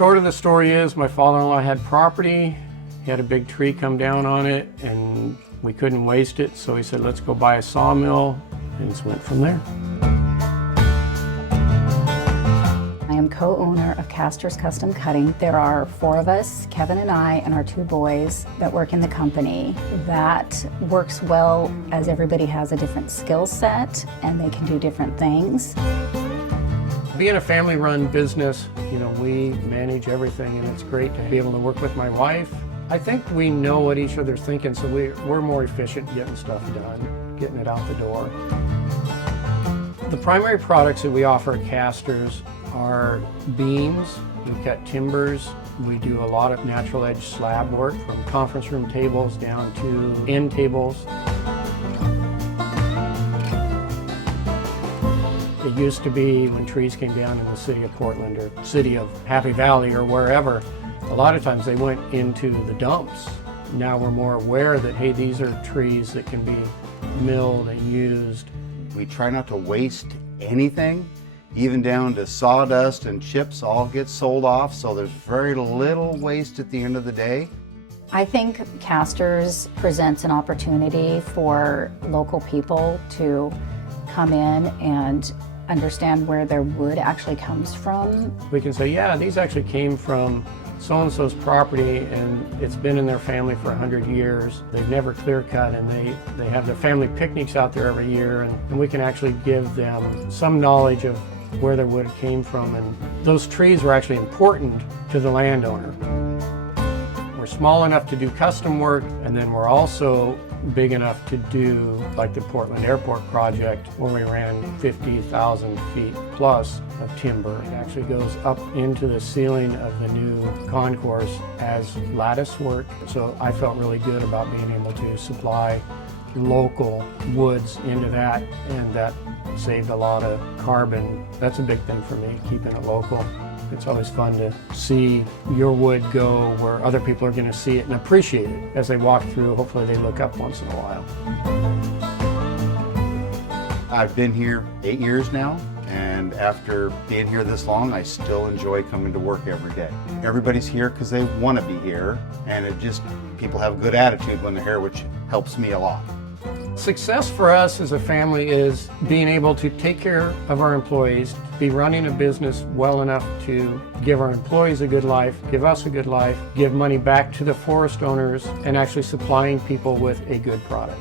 short of the story is my father-in-law had property. He had a big tree come down on it and we couldn't waste it, so he said, let's go buy a sawmill, and just went from there. I am co-owner of Caster's Custom Cutting. There are 4 of us, Kevin and I and our 2 boys, that work in the company. That works well as everybody has a different skill set and they can do different things. Being a family-run business, we manage everything, and it's great to be able to work with my wife. I think we know what each other's thinking, so we're more efficient getting stuff done, getting it out the door. The primary products that we offer at Caster's are beams. We cut timbers. We do a lot of natural edge slab work, from conference room tables down to end tables. It used to be when trees came down in the city of Portland or city of Happy Valley or wherever, a lot of times they went into the dumps. Now we're more aware that, hey, these are trees that can be milled and used. We try not to waste anything, even down to sawdust and chips all get sold off, so there's very little waste at the end of the day. I think Caster's presents an opportunity for local people to come in and understand where their wood actually comes from. We can say, yeah, these actually came from so-and-so's property and it's been in their family for 100 years. They've never clear cut, and they have their family picnics out there every year, and we can actually give them some knowledge of where their wood came from, and those trees are actually important to the landowner. We're small enough to do custom work, and then we're also big enough to do like the Portland Airport project, where we ran 50,000 feet plus of timber. It actually goes up into the ceiling of the new concourse as lattice work. So I felt really good about being able to supply local woods into that, and that saved a lot of carbon. That's a big thing for me, keeping it local. It's always fun to see your wood go where other people are going to see it and appreciate it as they walk through. Hopefully they look up once in a while. I've been here 8 years now, and after being here this long, I still enjoy coming to work every day. Everybody's here because they want to be here, and people have a good attitude when they're here, which helps me a lot. Success for us as a family is being able to take care of our employees, be running a business well enough to give our employees a good life, give us a good life, give money back to the forest owners, and actually supplying people with a good product.